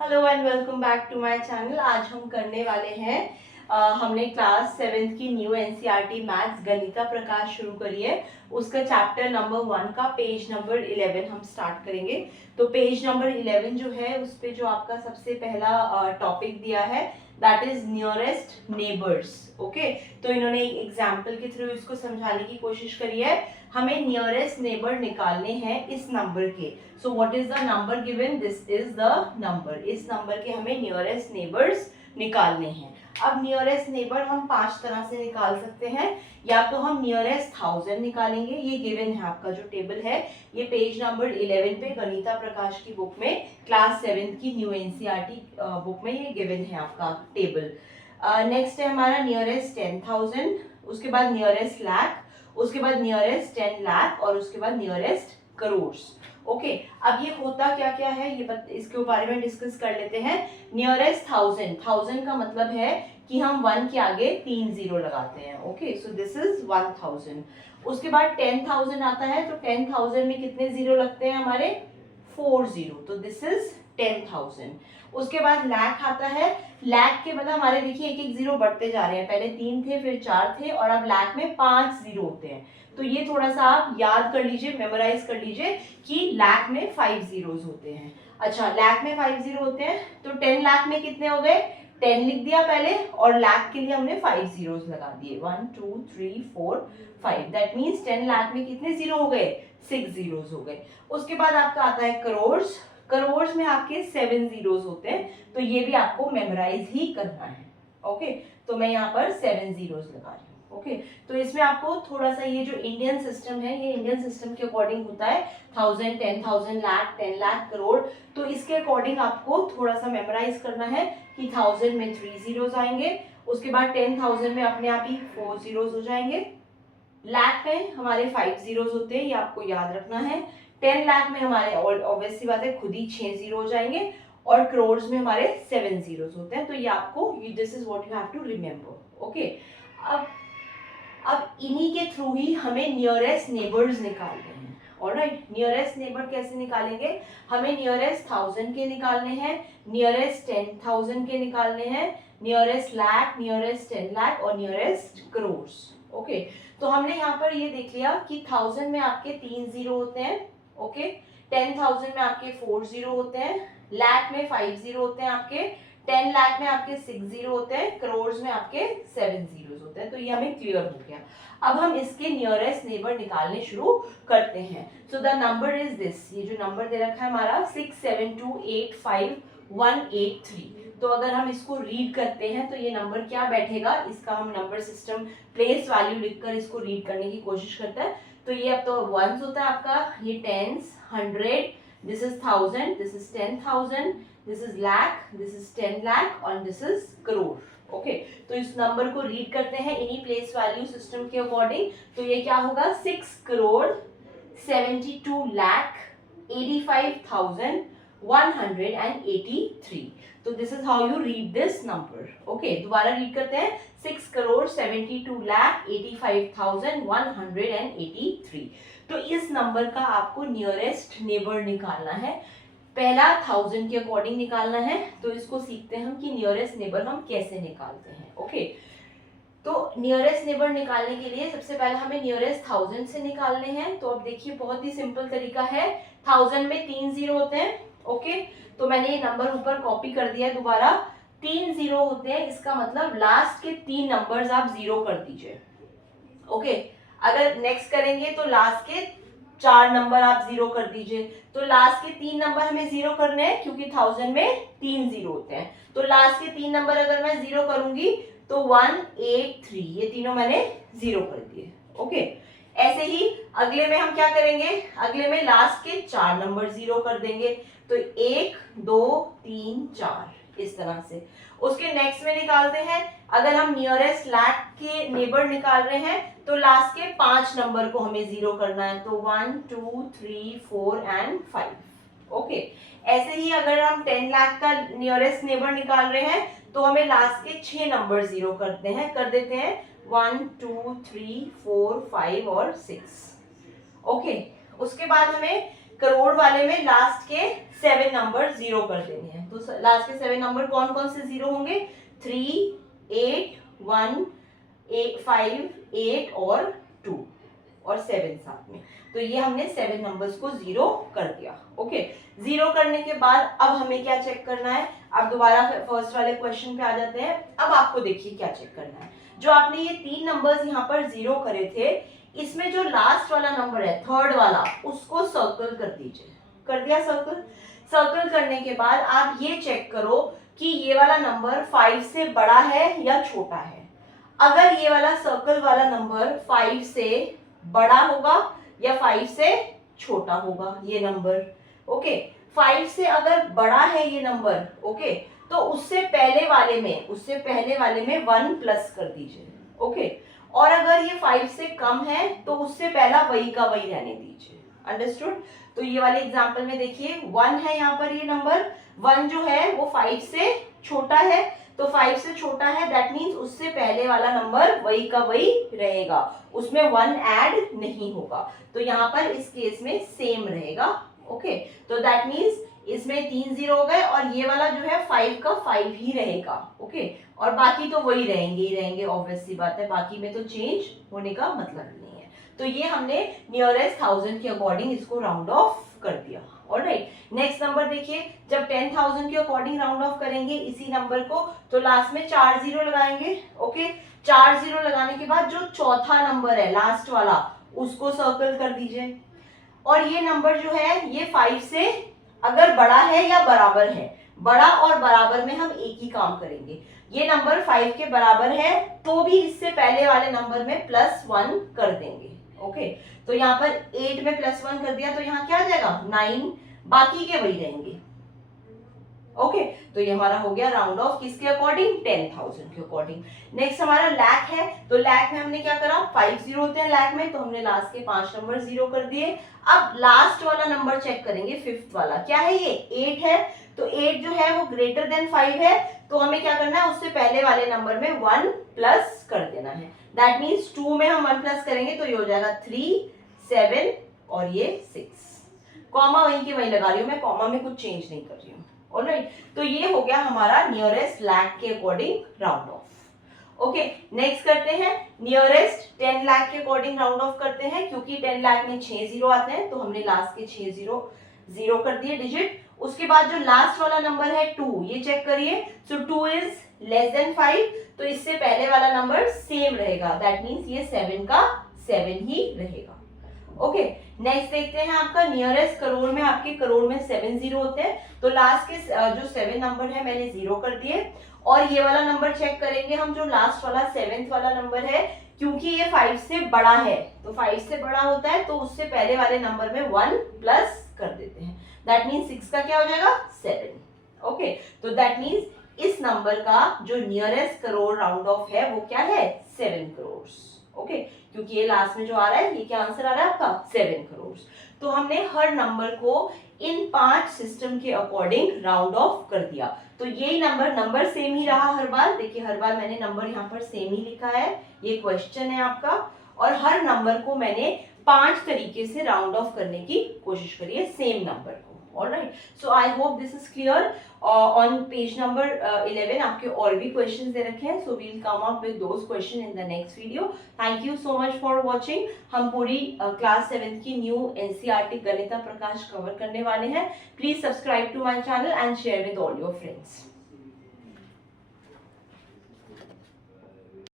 Hello and welcome back to my channel. आज हम करने वाले हैं हमने क्लास 7th की new NCERT maths Ganita Prakash शुरू करी है। उसका चैप्टर नंबर 1 का पेज नंबर 11 हम स्टार्ट करेंगे। तो पेज नंबर 11 जो है उस पे जो आपका सबसे पहला टॉपिक दिया है that is nearest neighbours. Okay, तो इन्होंने एक एग्जाम्पल के थ्रू इसको समझाने की कोशिश करी है। हमें नियरेस्ट नेबर निकालने हैं इस नंबर के। So what is the number given? This is the number. इस नंबर के हमें नियरेस्ट नेबर्स निकालने हैं। अब नियरेस्ट नेबर हम 5 तरह से निकाल सकते हैं। या तो हम नियरेस्ट 1000 निकालेंगे, ये गिवन है आपका जो टेबल है, ये पेज नंबर 11 पे गणिता प्रकाश की बुक में क्लास 7th की न्यू एनसीईआरटी बुक में ये गिवन है आपका टेबल। नेक्स्ट है हमारा नियरेस्ट 10,000, उसके बाद नियरेस्ट लाख, उसके बाद नियरेस्ट 10 लाख और उसके बाद नियरेस्ट करोड़। ओके, अब ये होता क्या क्या है ये इसके बारे में डिस्कस कर लेते हैं। नियरेस्ट 1000 का मतलब है कि हम 1 के आगे 3 जीरो लगाते हैं। Okay, so this is 1000। उसके बाद 10,000 आता है, तो 10,000 में कितने जीरो लगते हैं हमारे? 4 जीरो, तो दिस इज 10,000। उसके बाद लाख आता है। लाख के मतलब हमारे देखिए एक एक जीरो बढ़ते जा रहे हैं, पहले 3 थे फिर 4 थे और अब लाख में 5 जीरो होते हैं। तो ये थोड़ा सा आप याद कर लीजिए, मेमोराइज कर लीजिए कि लाख में 5 जीरोस होते हैं। अच्छा, लाख में 5 जीरो होते हैं, तो 10 लाख में कितने हो गए? 10 लिख दिया पहले और लाख के लिए हमने 5 जीरोस लगा दिए, 1 2 3 4 5। दैट मीन्स 10 लाख में कितने जीरो हो गए? 6 जीरोस हो गए। उसके बाद आपका आता है करोड़। करोड़ में आपके 7 जीरोस होते हैं, तो ये भी आपको मेमोराइज ही करना है। ओके, तो मैं यहाँ पर 7 जीरोस लगा रही हूँ। ओके, तो इसमें आपको थोड़ा सा ये जो इंडियन सिस्टम है, ये इंडियन सिस्टम के अकॉर्डिंग होता है। 1000, 10,000, लाख, 10 लाख, करोड़। तो इसके अकॉर्डिंग आपको थोड़ा सा मेमोराइज करना है कि 1000 में 3 जीरोस आएंगे, उसके बाद 10,000 में अपने आप ही 4 जीरोस हो जाएंगे, लाख में हमारे 5 जीरोस होते हैं, ये आपको याद रखना है। 10 लाख में हमारे ऑब्वियस सी बात है खुद ही 6 जीरो हो जाएंगे और करोड़ में हमारे 7 जीरोस होते हैं। तो ये आपको this is what you have to remember. Okay, अब इन्हीं के थ्रू ही हमें नियरेस्ट नेबर्स निकालने हैं। ऑलराइट, नियरेस्ट नेबर कैसे निकालेंगे? हमें नियरेस्ट 1000 के निकालने हैं, नियरेस्ट 10,000 के निकालने हैं, नियरेस्ट लाख, नियरेस्ट 10 लाख और नियरेस्ट करोड़। ओके, तो हमने यहाँ पर ये देख लिया कि 1000 में आपके 3 जीरो होते हैं। ओके, 10,000 में आपके 4 जीरो होते हैं, लाख में 5 जीरो होते हैं आपके, 10 लाख में आपके 6 जीरो होते हैं, करोड़ में आपके 7 जीरोस होते हैं। तो ये हमें क्लियर हो गया। अब हम इसके नियरेस्ट नेबर निकालने शुरू करते हैं। So the number is this, ये जो नंबर दे रखा है हमारा 67285,183। तो अगर हम इसको रीड करते हैं तो ये नंबर क्या बैठेगा, इसका हम नंबर सिस्टम प्लेस वैल्यू लिखकर इसको रीड करने की कोशिश करते हैं। तो ये अब तो वंस होता है आपका, ये tens, 100, this is 1000, this is 10,000, this is lakh, this is 10 lakh और दिस इज करोड़। ओके, तो इस नंबर को रीड करते हैं इन्हीं प्लेस वैल्यू सिस्टम के अकॉर्डिंग। तो ये क्या होगा? 6,72,85,183। तो this is how you read this number. Okay, दोबारा रीड करते हैं, 6,72,85,183। तो इस नंबर का आपको नियरेस्ट नेबर निकालना है। पहला 1000 के अकॉर्डिंग निकालना है, तो इसको सीखते हैं हम कि नियरेस्ट नेबर हम कैसे निकालते हैं। ओके, तो नियरेस्ट नेबर निकालने के लिए सबसे पहले हमें नियरेस्ट 1000 से निकालने हैं। तो अब देखिए बहुत ही सिंपल तरीका है। 1000 में 3 जीरो होते हैं। ओके, तो मैंने ये नंबर ऊपर कॉपी कर दिया है दोबारा। 3 जीरो होते हैं, इसका मतलब लास्ट के 3 नंबर्स आप जीरो कर दीजिए। ओके, अगर नेक्स्ट करेंगे तो लास्ट के 4 नंबर आप जीरो कर दीजिए। तो लास्ट के 3 नंबर हमें जीरो करने हैं क्योंकि 1000 में 3 जीरो होते हैं। तो लास्ट के 3 नंबर अगर मैं जीरो करूंगी तो 183, ये तीनों मैंने जीरो कर दिए। ओके, ऐसे ही अगले में हम क्या करेंगे? अगले में लास्ट के 4 नंबर जीरो कर देंगे। तो 1 2 3 4 इस तरह से। उसके नेक्स्ट में निकालते हैं, अगर हम नियरेस्ट लाख के नेबर निकाल रहे हैं तो लास्ट के 5 नंबर को हमें जीरो करना है। तो 1 2 3 4 एंड 5। ओके, ऐसे ही अगर हम 10 लाख का नियरेस्ट नेबर निकाल रहे हैं तो हमें लास्ट के 6 नंबर जीरो कर देते हैं 1 2 3 4 5 और 6। ओके, उसके बाद हमें करोड़ वाले में लास्ट के 7 नंबर 0 कर देने हैं। तो लास्ट के 7 नंबर कौन कौन से 0 होंगे? 3, 8, 1, 5, 8 और 2 और 7 साथ में। तो ये हमने 7 नंबर्स को 0 कर दिया। ओके, 0 करने के बाद अब हमें क्या चेक करना है? अब दोबारा फर्स्ट वाले क्वेश्चन पे आ जाते हैं। अब आपको देखिए क्या चेक करना है। जो आपने ये 3 नंबर्स यहाँ पर 0 करे थे, इसमें जो लास्ट वाला नंबर है थर्ड वाला, उसको सर्कल कर दीजिए। कर दिया सर्कल? सर्कल करने के बाद आप ये चेक करो कि ये वाला नंबर 5 से बड़ा है या छोटा है। अगर ये वाला सर्कल वाला नंबर 5 से बड़ा होगा या 5 से छोटा होगा ये नंबर। ओके, 5 से अगर बड़ा है ये नंबर, ओके, तो उससे पहले वाले में 1 प्लस कर दीजिए। ओके, और अगर ये 5 से कम है तो उससे पहला वही का वही रहने दीजिए। अंडरस्टूड? तो ये वाले एग्जांपल में देखिए 1 है यहाँ पर, ये नंबर 1 जो है वो 5 से छोटा है, तो 5 से छोटा है दैट मीन्स उससे पहले वाला नंबर वही का वही रहेगा, उसमें 1 ऐड नहीं होगा। तो यहाँ पर इस केस में सेम रहेगा। ओके, तो दैट मीन्स इसमें 3 0 हो गए और ये वाला जो है 5 का 5 ही रहेगा। ओके, और बाकी तो वही रहेंगे ही रहेंगे, ऑब्वियस सी बात है, बाकी में तो चेंज होने का मतलब नहीं है। तो ये हमने नियरेस्ट 1000 के अकॉर्डिंग इसको राउंड ऑफ कर दिया। ऑलराइट, नेक्स्ट नंबर देखिए, जब 10,000 के अकॉर्डिंग राउंड ऑफ करेंगे इसी नंबर को, तो लास्ट में 4 0 लगाएंगे। ओके, 4 0 लगाने के बाद जो चौथा नंबर है लास्ट वाला, उसको सर्कल कर दीजिए। और ये नंबर जो है ये 5 से अगर बड़ा है या बराबर है, बड़ा और बराबर में हम एक ही काम करेंगे। ये नंबर 5 के बराबर है तो भी इससे पहले वाले नंबर में +1 कर देंगे। ओके, तो यहाँ पर 8 में +1 कर दिया तो यहाँ क्या आ जाएगा? 9, बाकी के वही रहेंगे। ओके, तो ये हमारा हो गया राउंड ऑफ किसके अकॉर्डिंग? 10,000 के अकॉर्डिंग। नेक्स्ट हमारा लाख है, तो लाख में हमने क्या करा? 5 0 होते हैं लाख में, तो हमने लास्ट के 5 नंबर 0 कर दिए। अब लास्ट वाला नंबर चेक करेंगे, फिफ्थ वाला क्या है? ये 8 है, तो 8 जो है वो ग्रेटर देन 5 है, तो हमें क्या करना है? उससे पहले वाले नंबर में 1 प्लस कर देना है। दैट मीन्स 2 में हम 1 प्लस करेंगे तो ये हो जाएगा 3, 7 और ये 6। कॉमा वहीं की वहीं लगा रही हूँ मैं, कॉमा में कुछ चेंज नहीं कर रही हूँ। ऑलराइट, तो ये हो गया हमारा नियरेस्ट लाख के according round of. Okay, next करते हैं नियरेस्ट 10 लाख के अकॉर्डिंग राउंड ऑफ करते हैं, क्योंकि 10 लाख में 6 0 आते हैं, तो हमने लास्ट के 6 0 कर दिए डिजिट। उसके बाद जो लास्ट वाला नंबर है 2, ये चेक करिए। सो 2 इज लेस देन 5, तो इससे पहले वाला नंबर सेम रहेगा, दैट मीन्स ये 7 का 7 ही रहेगा। ओके, नेक्स्ट देखते हैं आपका नियरेस्ट करोड़ में, आपके करोड़ में 7 0 होते हैं, तो लास्ट के जो 7 नंबर है मैंने 0 कर दिए। और ये वाला नंबर चेक करेंगे हम, जो लास्ट वाला 7th वाला नंबर है, क्योंकि ये 5 से बड़ा है, तो 5 से बड़ा होता है तो उससे पहले वाले नंबर में 1 प्लस कर देते हैं, दैट मीन्स 6 का क्या हो जाएगा? 7। ओके, तो दैट मीन्स इस नंबर का जो नियरेस्ट करोड़ राउंड ऑफ है वो क्या है? 7 करोड़। ओके, क्योंकि ये लास्ट में जो आ रहा है ये क्या आंसर आ रहा है आपका? 7 करोड़। तो हमने हर नंबर को इन 5 सिस्टम के अकॉर्डिंग राउंड ऑफ कर दिया। तो यही नंबर सेम ही रहा हर बार। देखिए हर बार मैंने नंबर यहाँ पर सेम ही लिखा है, ये क्वेश्चन है आपका, और हर नंबर को मैंने 5 तरीके से राउंड ऑफ करने की कोशिश करी है सेम नंबर को। Alright, so I hope this is clear. On page number 11 आपके और भी क्वेश्चंस दे रखे हैं, so we will come up with those question in the next video. Thank you so much for watching. हम पूरी class 7 की new NCERT Ganita Prakash cover करने वाले हैं। Please subscribe to my channel and share with all your friends.